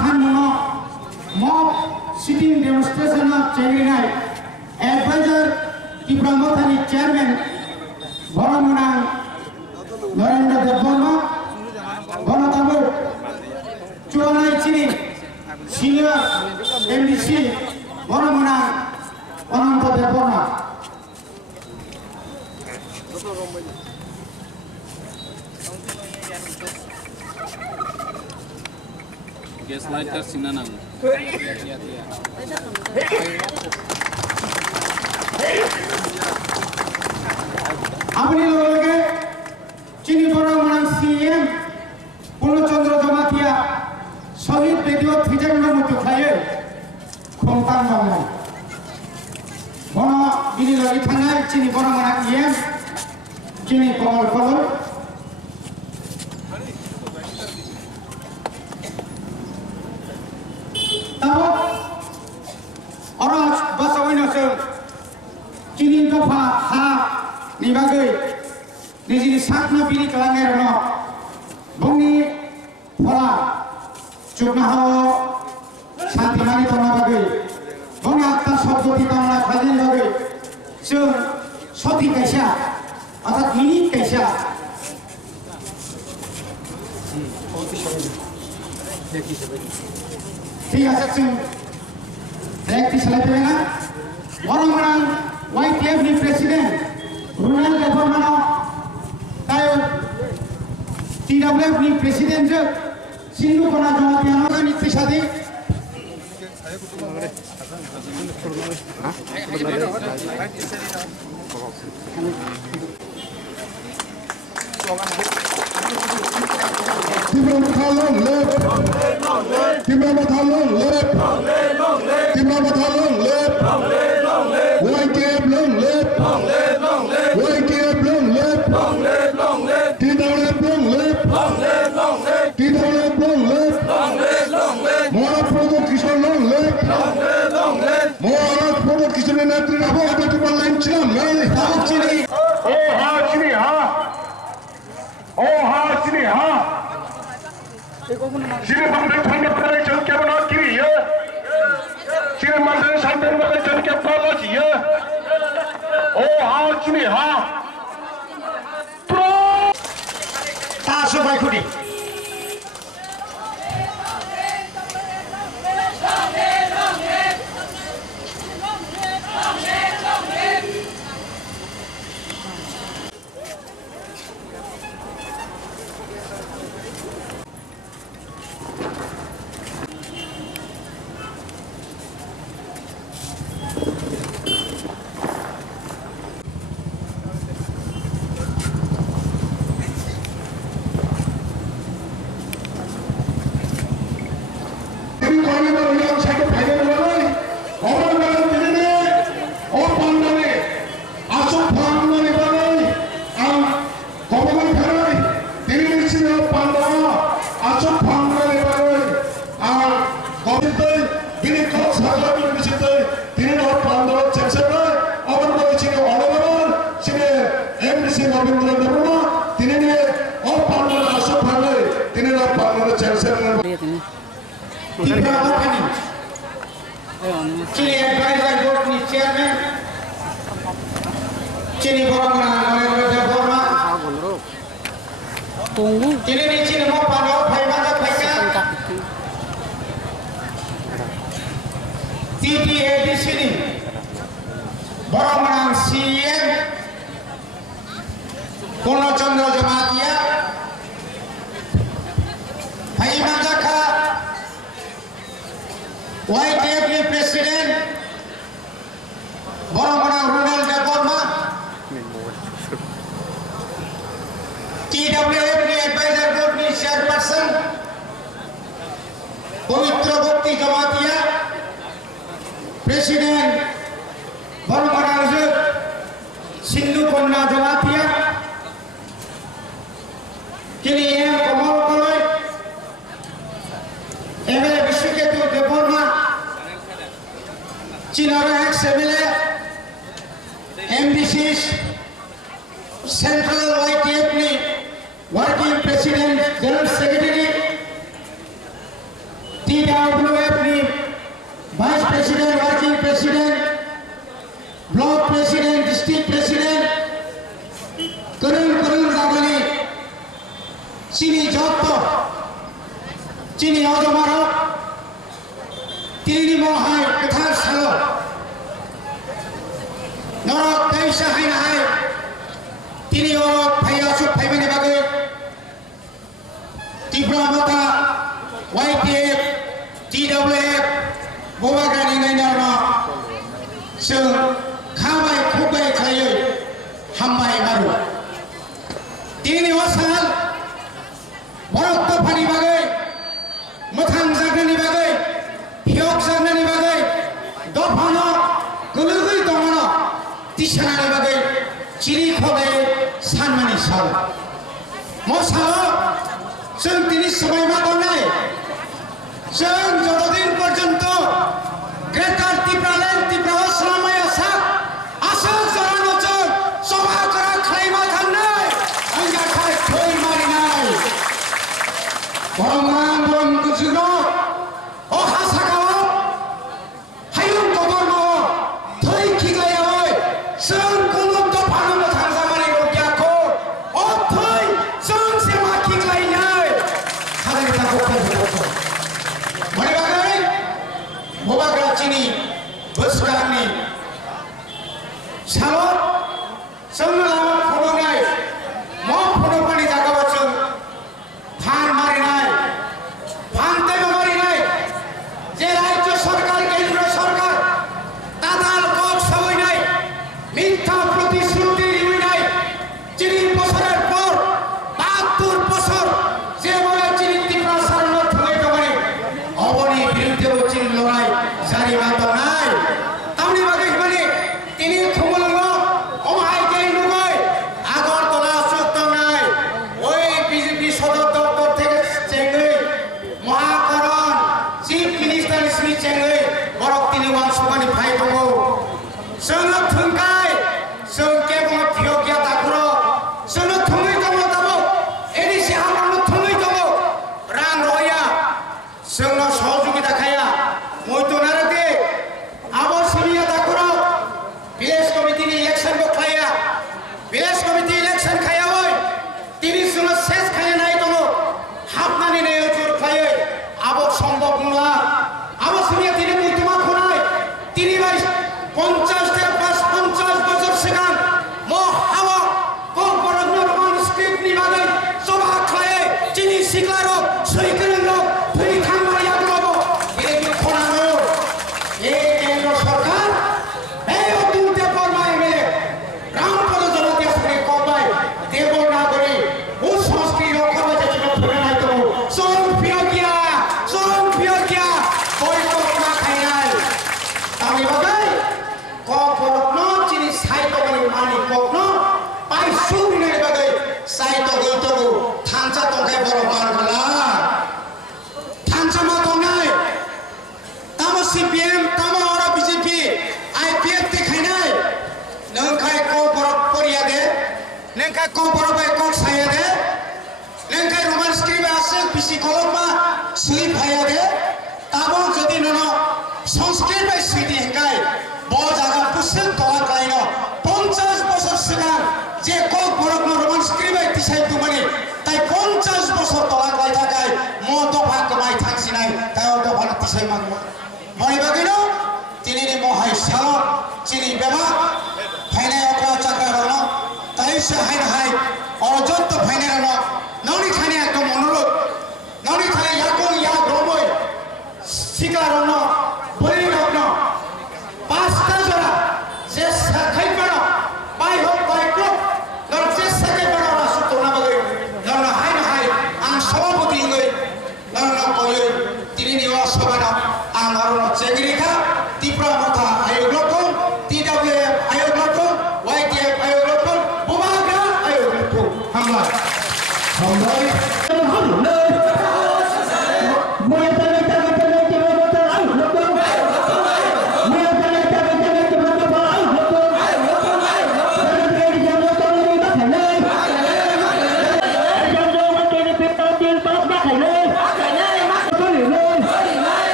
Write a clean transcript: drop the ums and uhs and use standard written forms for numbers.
Sanmwng mob sitting demonstration of Chengma advisor Kipramothani chairman Boromunang Narendra Deborma Bonotabu Chuanai Chini senior MDC Boromunang Narendra Deborma. Gas lighter sinanang. Apni loge Chini Boromunang CM Purnachandra Jamatia Shahid Bedio Thijangna Mutu Khaye Khongtang Mammo Bono bini loge thangai Chini Boromunang CM Chini Kamal Kolor orang bahasa Indonesia Chini Dofa Ha ni bagai di sini sakna pilih kelanggar no bungi pola cuma hao santi mani tona bagai bungi atas sabdo kita mana kajian bagai so soti kaisa atau ini kaisa tiga seksi Direkti selesai na orang-orang YTF ni presiden Runal Debormano tayo TWF ni presiden je Sindu kona jawatian orang ni pisadi Timur Thalong left Timur Thalong left Timur Thalong left YTF long left YTF long left TWF long left TWF long left Maharashtra Kishore long left Maharashtra Kishore Natri Rabo Abati Ballan Cham Chini Oh ha Chini ha Oh ha Chini ha Chini Bangladesh Bangladesh Bangladesh Bangladesh Kiri ya Chini Bangladesh Bangladesh Bangladesh Bangladesh ya Oh ha Chini ha Pro Tasu Baikudi Chini advisor board ni chairman Chini Boromunang Narendra Deborma Chini ni Chini mo pano Phaithak Phaithak TTAD Chini Boromunang CM Purnachandra Jamatia Phaithak YTF ni presiden Boromunang Runal Deborma TWF ni advisor board ni chairperson Pavitra Bhakti Jamatia presiden Boromunang Sindhu Konna Jamatia kini yang Kamal Koloi MLA Vishwaketu Deborma Chinara ex-MLA MDCs Central YTF Working President General Secretary TWF ni Vice President, Working President, Block President, District President, kerung jagani sini joto sini ojomaro tini mohai kethar salo norok taisa haina hai tini orok phaiasu phaimani bagai Tibramata YPF TWF bowagani nainarno sung khabai khubai khayo hambai maru tini wasal borok to phani bagai mothang jagnani bagai hiok jagnani bagai dofano gulugui dongano tishanani bagai chiri khogai sanmani sal mosalo sung tini samay madonai sung jododin porjonto greater Tibraland Tibrawa salamaya sak asal jarano chon sobha kora khlaima thangnai anga khai thoi mari nai borong borong kujuno o hasakao hayun kodorno thoi khiglaya oi sung kulum to phanu thangsa mari rokya ko o thoi sung sema khiglai nai khadani ta ko mari bagai bobagra chini buskarni Salo sung lama photo nai mo photo pani jaga bachung phan mari nai phan te mari nai je rajya sarkar kendra sarkar tadal kok saboi nai মিথ্যা প্রতিশ্রুতি দিবি নাই 30 বছরের পর 72 বছর যে বলে চিনি তীব্র সারণ থই করে অবনি বিরুদ্ধে চিনি লড়াই জারি মাতো নাই তামনি বাগে মানে তিনি খুমলঙ্গ ওমাই কে নুগই আগর তোলা সত্য নাই ওই বিজেপি সদর দপ্তর থেকে চেঙ্গই মহাকরণ চিফ মিনিস্টার শ্রী চেঙ্গই বরক তিনি ওয়ানসমানি ফাই দङ जोंनो थुंगाय जों केबल भियोगिया दाखुरो जोंनो थुङै दङ दाबो एनिसि हामानो थुङै दङ रां रया जोंनो सहयोगिता खाया मयतनारे दे आबर सिबिया दाखुरो विलेज कमिटिनि इलेक्शन बो खाया विलेज कमिटि इलेक्शन खाया ओय तिनि जोंनो सेस खाया नाय दङ हाबनानै नाय जुर खायो आबो सम्भव नङा आबो सिबिया तिनि मयतमा खनाय तिनि बाय 50 থেকে 50 বছর সেখান মো হাওয়া কোন বরগ্ন রোমান স্ক্রিপ্ট নি বাদে সভা খায়ে চিনি শিকলারো সইকরেন তুই থামাই আগরব এই খোনানো এই কেন্দ্র সরকার এই অতুলতে ফরমাই মেলে রামপদ জনতা সঙ্গে কবাই দেব না করে ও সংস্কৃতি রক্ষা করতে ছিল ফেলে নাই তো সোম ফিরকিয়া কই তো না খাই নাই আমি বাগাই kokno chini saito bani mani kokno pai suri ne bagai saito goito thancha tongkai boro man kala thancha ma tongai tamo CPM tamo ora BJP IPF te khainai nengkai ko boro poria de nengkai ko boro bai ko saya de nengkai roman scribe ase bisi koloma sui phaya de tamo jodi nono সংস্কৃত bai sui di hengkai বজাগা পুসেন তোলা কাইন 50 বছর সিগান যে Coke বরক Roman স্ক্রিবাই তিসাই তুমানি তাই 50 বছর তোলা কাই থাকাই মো দফা কমাই থাকছি নাই তাই দফা তিসাই মানব মনি বাগিনো তিনি নি মহাই সালো চিনি বেবা ফাইনাই অকরা চাকরা রন তাই সে হাই হাই অযত ফাইনাই রন ননি খানি একদম অনুরোধ ননি খানি ইয়াকো ইয়া গ্রমই শিকার রন